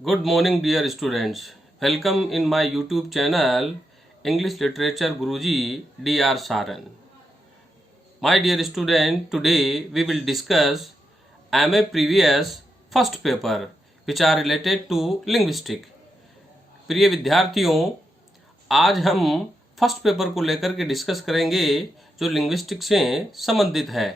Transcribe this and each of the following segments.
Good morning, dear students. Welcome in my YouTube channel, English Literature Guruji Dr. Saran. My dear student, today we will discuss MA previous first paper which are related to linguistic. प्रिय विद्यार्थियों, आज हम first paper को लेकर के discuss करेंगे जो linguistic से संबंधित है।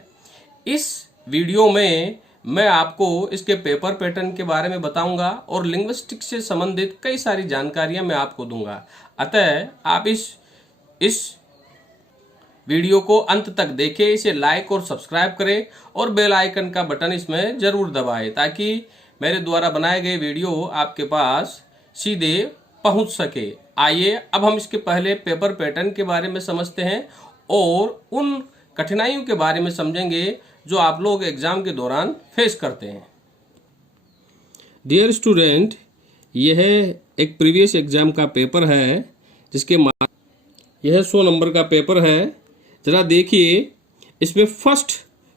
इस वीडियो में मैं आपको इसके पेपर पैटर्न के बारे में बताऊंगा और लिंग्विस्टिक से संबंधित कई सारी जानकारियां मैं आपको दूंगा। अतः आप इस वीडियो को अंत तक देखें, इसे लाइक और सब्सक्राइब करें और बेल आइकन का बटन इसमें जरूर दबाएं ताकि मेरे द्वारा बनाए गए वीडियो आपके पास सीधे पहुंच सके। आइए अब हम इसके पहले पेपर पैटर्न के बारे में समझते हैं और उन कठिनाइयों के बारे में समझेंगे जो आप लोग एग्जाम के दौरान फेस करते हैं। डियर स्टूडेंट, यह एक प्रीवियस एग्जाम का पेपर है जिसके यह 100 नंबर का पेपर है। जरा देखिए, इसमें फर्स्ट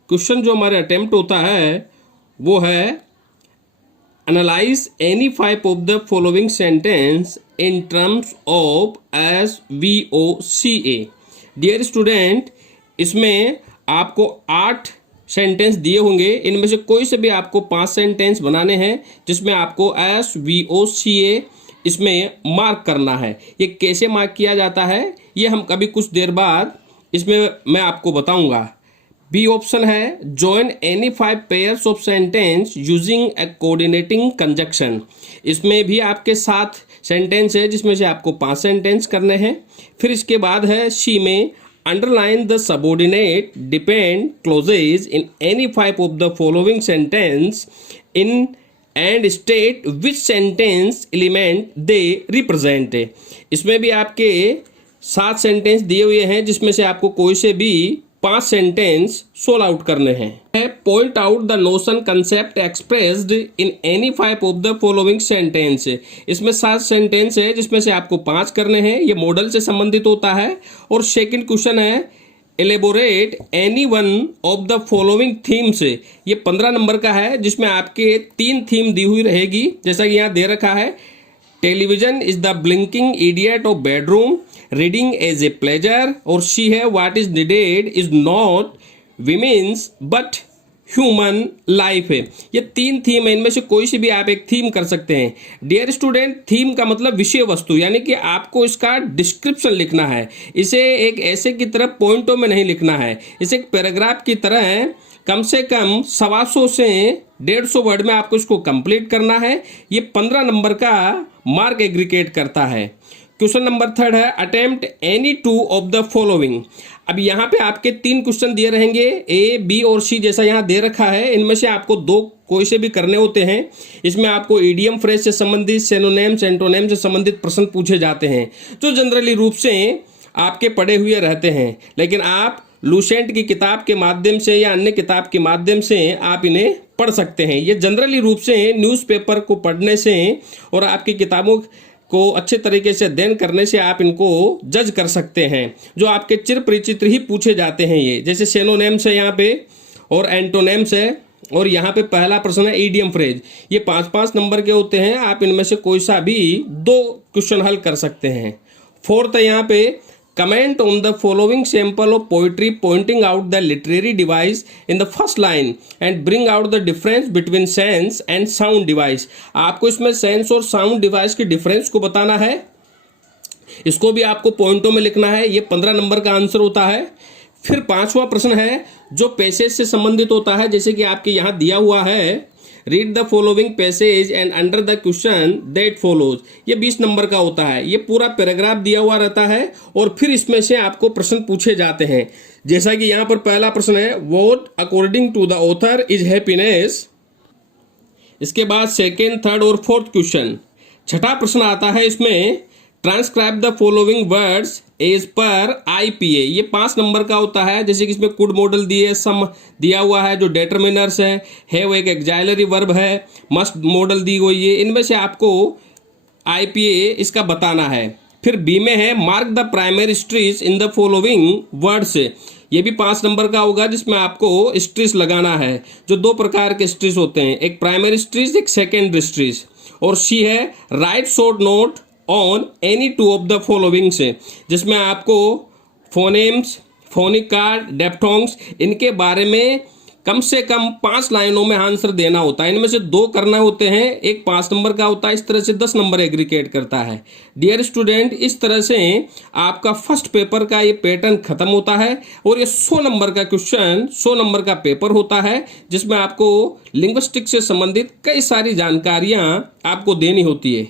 क्वेश्चन जो हमारे अटेम्प्ट होता है वो है analyse any 5 of the following sentence in terms of SVOCA। Dear student, इसमें आपको 8 सेंटेंस दिए होंगे, इनमें से कोई से भी आपको 5 सेंटेंस बनाने हैं जिसमें आपको SVOCA इसमें मार्क करना है। ये कैसे मार्क किया जाता है ये हम कभी कुछ देर बाद इसमें मैं आपको बताऊंगा। बी ऑप्शन है join any 5 pairs of sentence using A coordinating conjunction. इसमें भी आपके 7 सेंटेंस है जिसमें से आपको 5 सेंटेंस करने हैं। फिर इसके बाद है सी में underline the subordinate depend clauses in any 5 of the following sentence in and state which sentence element they represent। इसमें भी आपके 7 सेंटेंस दिए हुए हैं जिसमें से आपको कोई से भी 5 सेंटेंस सोल्व आउट करने हैं। Point out the notion concept expressed in any 5 of the following sentence. इसमें 7 सेंटेंस है जिसमें से आपको 5 करने हैं। ये मॉडल से संबंधित होता है। और सेकंड क्वेश्चन है elaborate any one of the following themes. ये 15 नंबर का है जिसमें आपके 3 थीम दी हुई रहेगी जैसा कि यहाँ दे रखा है। Television is the blinking idiot of bedroom, reading as a pleasure, और शी है what is needed is not women's but human life है। ये 3 थीम है, इनमें से कोई सी भी आप एक थीम कर सकते हैं। डियर स्टूडेंट, थीम का मतलब विषय वस्तु, यानी कि आपको इसका डिस्क्रिप्शन लिखना है। इसे एक ऐसे की तरह पॉइंटों में नहीं लिखना है, इसे एक पैराग्राफ की तरह कम से कम 125 से 150 वर्ड में आपको इसको कंप्लीट करना है। ये 15 नंबर का मार्क एग्रीगेट करता है। क्वेश्चन नंबर 3 है attempt any 2 of the following. अब यहाँ पे आपके 3 क्वेश्चन दिए रहेंगे, ए, बी और सी जैसा यहाँ दे रखा है। इनमें से आपको 2 कोई से भी करने होते हैं। इसमें आपको इडियम फ्रेज से संबंधित, सिनोनिम्स, एंटोनिम से संबंधित प्रश्न पूछे जाते हैं जो जनरली रूप से आपके पढ़े हुए रहते हैं, लेकिन आप लूसेंट की किताब के माध्यम से या अन्य किताब के माध्यम से आप इन्हें पढ़ सकते हैं। ये जनरली रूप से न्यूज़पेपर को पढ़ने से और आपकी किताबों को अच्छे तरीके से अध्ययन करने से आप इनको जज कर सकते हैं, जो आपके चिर परिचित ही पूछे जाते हैं। ये जैसे सिनोनिम्स है यहाँ पे और एंटोनिम्स है, और यहाँ पे पहला प्रश्न है ईडियम फ्रेज। ये 5-5 नंबर के होते हैं। आप इनमें से कोई सा भी 2 क्वेश्चन हल कर सकते हैं। 4th है यहाँ पे comment on the following sample of poetry pointing out the literary device in the first line and bring out the difference between sense and sound device। आपको इसमें सेंस और साउंड डिवाइस के डिफरेंस को बताना है, इसको भी आपको पॉइंटों में लिखना है। ये 15 नंबर का आंसर होता है। फिर 5वां प्रश्न है जो पैसेज से संबंधित होता है, जैसे कि आपके यहाँ दिया हुआ है read the following passage and under the question that follows. ये 20 नंबर का होता है। ये पूरा पैराग्राफ दिया हुआ रहता है और फिर इसमें से आपको प्रश्न पूछे जाते हैं, जैसा कि यहाँ पर पहला प्रश्न है what according to the author is happiness. इसके बाद 2nd, 3rd और 4th क्वेश्चन। 6ठा प्रश्न आता है इसमें transcribe the following words as per IPA। ये 5 नंबर का होता है, जैसे कि इसमें कुड मॉडल दिए, सम दिया हुआ है जो डेटरमिनर्स है वो एक एक्जाइलरी वर्ब है, मस्ट मॉडल दी हुई है। इनमें से आपको IPA इसका बताना है। फिर बी में है mark the primary stress in the following words. ये भी 5 नंबर का होगा जिसमें आपको स्ट्रेस लगाना है, जो 2 प्रकार के स्ट्रेस होते हैं, एक प्राइमरी स्ट्रेस, एक सेकेंडरी स्ट्रेस। और सी है right short note on any two of the following से, जिसमें आपको फोनेम्स, फोनिक कार्ड, डेप्थोंग्स, इनके बारे में कम से कम 5 लाइनों में आंसर देना होता है। इनमें से 2 करना होते हैं, एक 5 नंबर का होता है, इस तरह से 10 नंबर एग्रीगेट करता है। डियर स्टूडेंट, इस तरह से आपका फर्स्ट पेपर का ये पैटर्न खत्म होता है और ये 100 नंबर का क्वेश्चन, 100 नंबर का पेपर होता है, जिसमें आपको लिंग्विस्टिक्स से संबंधित कई सारी जानकारियां आपको देनी होती है।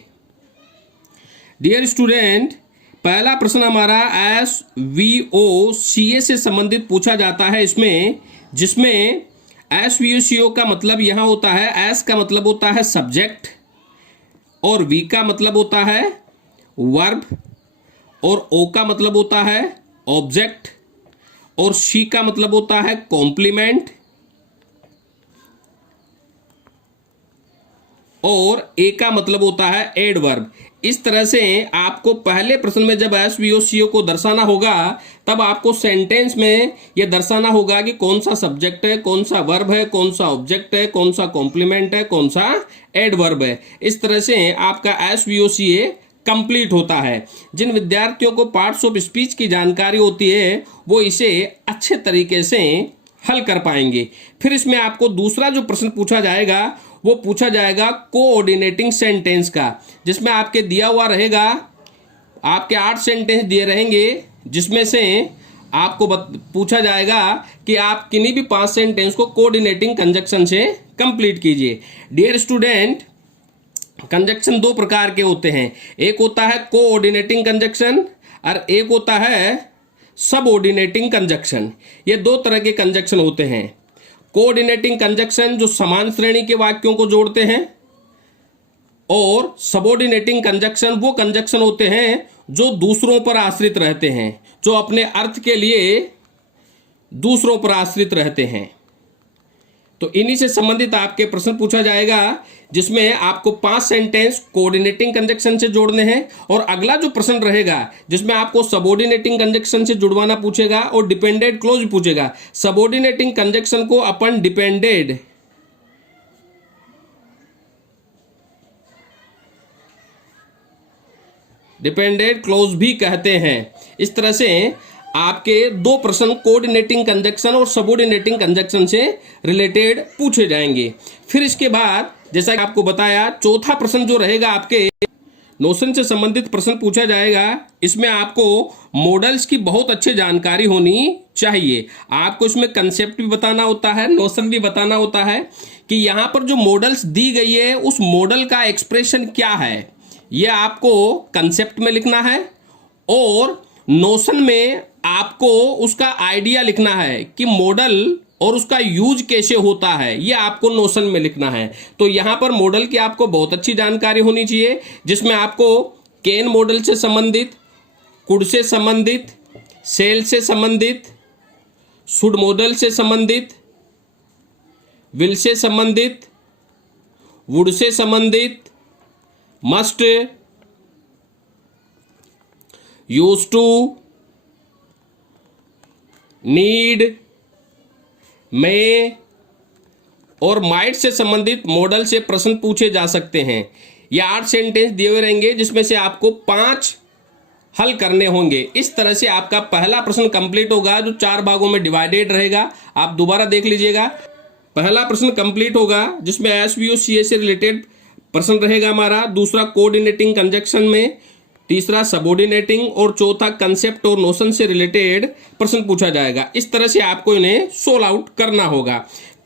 डियर स्टूडेंट, पहला प्रश्न हमारा SVOCA से संबंधित पूछा जाता है इसमें, जिसमें SVOCO का मतलब यहां होता है, S का मतलब होता है सब्जेक्ट और V का मतलब होता है वर्ब और O का मतलब होता है ऑब्जेक्ट और C का मतलब होता है कॉम्प्लीमेंट और A का मतलब होता है एडवर्ब। इस तरह से आपको पहले प्रश्न में जब SVOCO को दर्शाना होगा, तब आपको सेंटेंस में यह दर्शाना होगा कि कौन सा सब्जेक्ट है, कौन सा वर्ब है, कौन सा ऑब्जेक्ट है, कौन सा कॉम्प्लीमेंट है, कौन सा एडवर्ब है। इस तरह से आपका SVOCA कंप्लीट होता है। जिन विद्यार्थियों को पार्ट्स ऑफ स्पीच की जानकारी होती है, वो इसे अच्छे तरीके से हल कर पाएंगे। फिर इसमें आपको दूसरा जो प्रश्न पूछा जाएगा, वो पूछा जाएगा कोऑर्डिनेटिंग सेंटेंस का, जिसमें आपके दिया हुआ रहेगा, आपके 8 सेंटेंस दिए रहेंगे, जिसमें से आपको पूछा जाएगा कि आप किन्हीं भी 5 सेंटेंस को कोऑर्डिनेटिंग कंजक्शन से कंप्लीट कीजिए। डियर स्टूडेंट, कंजक्शन 2 प्रकार के होते हैं, एक होता है कोऑर्डिनेटिंग कंजक्शन और एक होता है सबऑर्डिनेटिंग कंजक्शन। ये 2 तरह के कंजक्शन होते हैं। कोऑर्डिनेटिंग कंजक्शन जो समान श्रेणी के वाक्यों को जोड़ते हैं, और सबऑर्डिनेटिंग कंजक्शन वो कंजक्शन होते हैं जो दूसरों पर आश्रित रहते हैं, जो अपने अर्थ के लिए दूसरों पर आश्रित रहते हैं। तो इन्हीं से संबंधित आपके प्रश्न पूछा जाएगा, जिसमें आपको 5 सेंटेंस कोऑर्डिनेटिंग कंजक्शन से जोड़ने हैं, और अगला जो प्रश्न रहेगा जिसमें आपको सबऑर्डिनेटिंग कंजक्शन से जुड़वाना पूछेगा और डिपेंडेंट क्लोज पूछेगा। सबऑर्डिनेटिंग कंजक्शन को अपन डिपेंडेंट क्लोज भी कहते हैं। इस तरह से आपके 2 प्रश्न कोऑर्डिनेटिंग कंजक्शन और सबऑर्डिनेटिंग कंजक्शन से रिलेटेड पूछे जाएंगे। फिर इसके बाद जैसा कि आपको बताया, चौथा प्रश्न जो रहेगा आपके नोशन से संबंधित प्रश्न पूछा जाएगा। इसमें आपको मॉडल्स की बहुत अच्छी जानकारी होनी चाहिए। आपको इसमें कंसेप्ट भी बताना होता है, नोशन भी बताना होता है कि यहाँ पर जो मॉडल्स दी गई है, उस मॉडल का एक्सप्रेशन क्या है, यह आपको कंसेप्ट में लिखना है, और नोशन में आपको उसका आइडिया लिखना है कि मॉडल और उसका यूज कैसे होता है, ये आपको नोशन में लिखना है। तो यहां पर मॉडल की आपको बहुत अच्छी जानकारी होनी चाहिए, जिसमें आपको केन मॉडल से संबंधित, कुड से संबंधित, सेल से संबंधित, शुड मॉडल से संबंधित, विल से संबंधित, वुड से संबंधित, मस्ट, यूज टू, नीड, मे और माइट से संबंधित मॉडल से प्रश्न पूछे जा सकते हैं। ये 8 सेंटेंस दिए हुए रहेंगे, जिसमें से आपको 5 हल करने होंगे। इस तरह से आपका पहला प्रश्न कंप्लीट होगा, जो 4 भागों में डिवाइडेड रहेगा। आप दोबारा देख लीजिएगा। पहला प्रश्न कंप्लीट होगा, जिसमें SVOCA से रिलेटेड प्रश्न रहेगा हमारा, दूसरा कोऑर्डिनेटिंग कंजक्शन में, तीसरा सबऑर्डिनेटिंग, और चौथा कंसेप्ट और नोशन से रिलेटेड प्रश्न पूछा जाएगा। इस तरह से आपको इन्हें सोल्व आउट करना होगा।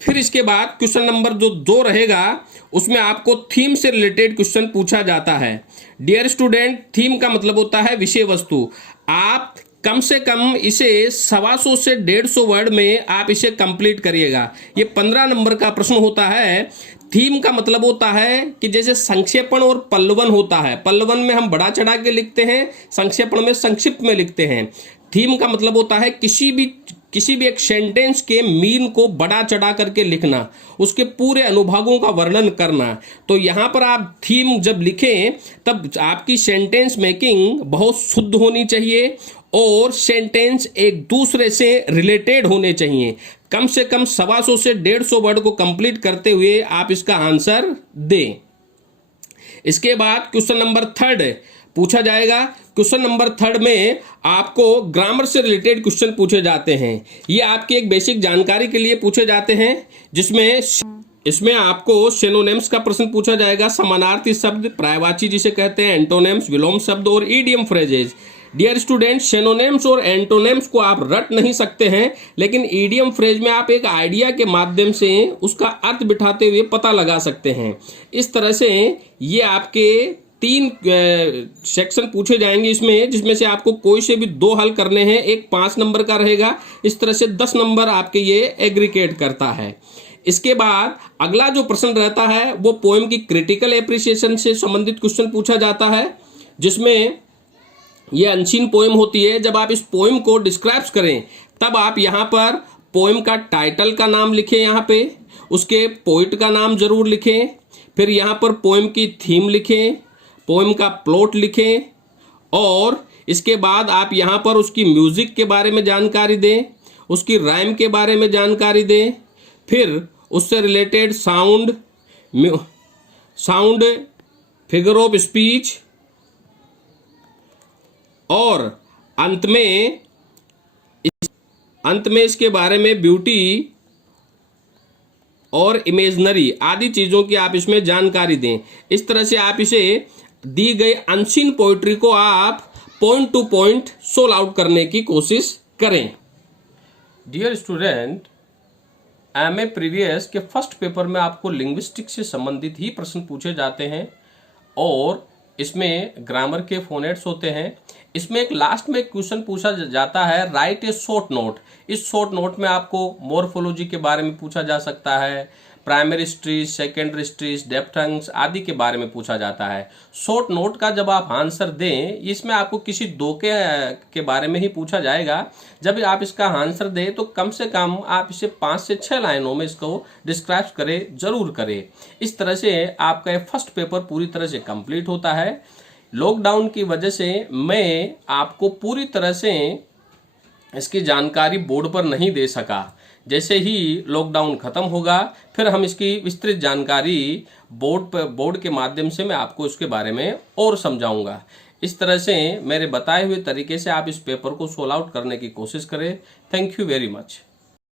फिर इसके बाद क्वेश्चन नंबर जो 2 रहेगा, उसमें आपको थीम से रिलेटेड क्वेश्चन पूछा जाता है। डियर स्टूडेंट, थीम का मतलब होता है विषय वस्तु। आप कम से कम इसे 125 से 150 वर्ड में आप इसे कंप्लीट करिएगा। ये 15 नंबर का प्रश्न होता है। थीम का मतलब होता है कि जैसे संक्षेपण और पल्लवन होता है, पल्लवन में हम बड़ा चढ़ा के लिखते हैं, संक्षेपण में संक्षिप्त में लिखते हैं। थीम का मतलब होता है किसी भी एक सेंटेंस के मीन को बड़ा चढ़ा करके लिखना, उसके पूरे अनुभागों का वर्णन करना। तो यहाँ पर आप थीम जब लिखें, तब आपकी सेंटेंस मेकिंग बहुत शुद्ध होनी चाहिए और सेंटेंस एक दूसरे से रिलेटेड होने चाहिए। कम से कम 125 से 150 वर्ड को कंप्लीट करते हुए आप इसका आंसर दें। इसके बाद क्वेश्चन नंबर 3 पूछा जाएगा। क्वेश्चन नंबर 3 में आपको ग्रामर से रिलेटेड क्वेश्चन पूछे जाते हैं। ये आपकी एक बेसिक जानकारी के लिए पूछे जाते हैं, जिसमें इसमें आपको सिनोनिम्स का प्रश्न पूछा जाएगा, समानार्थी शब्द, पर्यायवाची जिसे कहते हैं, एंटोनिम्स, विलोम शब्द और idiom phrases. Dear student, synonyms और एंटोनिम्स को आप रट नहीं सकते हैं, लेकिन ईडियम फ्रेज में आप एक आइडिया के माध्यम से उसका अर्थ बिठाते हुए पता लगा सकते हैं। इस तरह से ये आपके 3 सेक्शन पूछे जाएंगे इसमें, जिसमें से आपको कोई से भी 2 हल करने हैं। एक 5 नंबर का रहेगा। इस तरह से 10 नंबर आपके ये एग्रीगेट करता है। इसके बाद अगला जो प्रश्न रहता है वो पोएम की क्रिटिकल एप्रिसिएशन से संबंधित क्वेश्चन पूछा जाता है, जिसमें ये अनसीन पोएम होती है। जब आप इस पोएम को डिस्क्राइब करें तब आप यहाँ पर पोएम का टाइटल का नाम लिखें, यहाँ पे उसके पोइट का नाम जरूर लिखें, फिर यहाँ पर पोएम की थीम लिखें, पोएम का प्लॉट लिखें, और इसके बाद आप यहाँ पर उसकी म्यूजिक के बारे में जानकारी दें, उसकी राइम के बारे में जानकारी दें, फिर उससे related sound, figure of speech, और अंत में इसके बारे में ब्यूटी और इमेजनरी आदि चीजों की आप इसमें जानकारी दें। इस तरह से आप इसे दी गई अनसीन पोइट्री को आप point two point solve out करने की कोशिश करें। डियर स्टूडेंट, एमए प्रीवियस के फर्स्ट पेपर में आपको लिंग्विस्टिक्स से संबंधित ही प्रश्न पूछे जाते हैं, और इसमें ग्रामर के फोनेट्स होते हैं। इसमें एक लास्ट में क्वेश्चन पूछा जाता है, राइट ए शॉर्ट नोट। इस शॉर्ट नोट में आपको मॉर्फोलॉजी के बारे में पूछा जा सकता है, प्राइमरी स्ट्रीज, सेकेंडरी स्ट्रीज, डेप्थंग्स आदि के बारे में पूछा जाता है। शॉर्ट नोट का जब आप आंसर दें, इसमें आपको किसी 2 के बारे में ही पूछा जाएगा। जब आप इसका आंसर दें तो कम से कम आप इसे 5 से 6 लाइनों में इसको डिस्क्राइब करें, जरूर करें। इस तरह से आपका फर्स्ट पेपर पूरी तरह से कंप्लीट होता है। लॉकडाउन की वजह से मैं आपको पूरी तरह से इसकी जानकारी बोर्ड पर नहीं दे सका। जैसे ही लॉकडाउन खत्म होगा, फिर हम इसकी विस्तृत जानकारी बोर्ड के माध्यम से मैं आपको इसके बारे में और समझाऊंगा। इस तरह से मेरे बताए हुए तरीके से आप इस पेपर को सोल्व आउट करने की कोशिश करें। Thank you very much.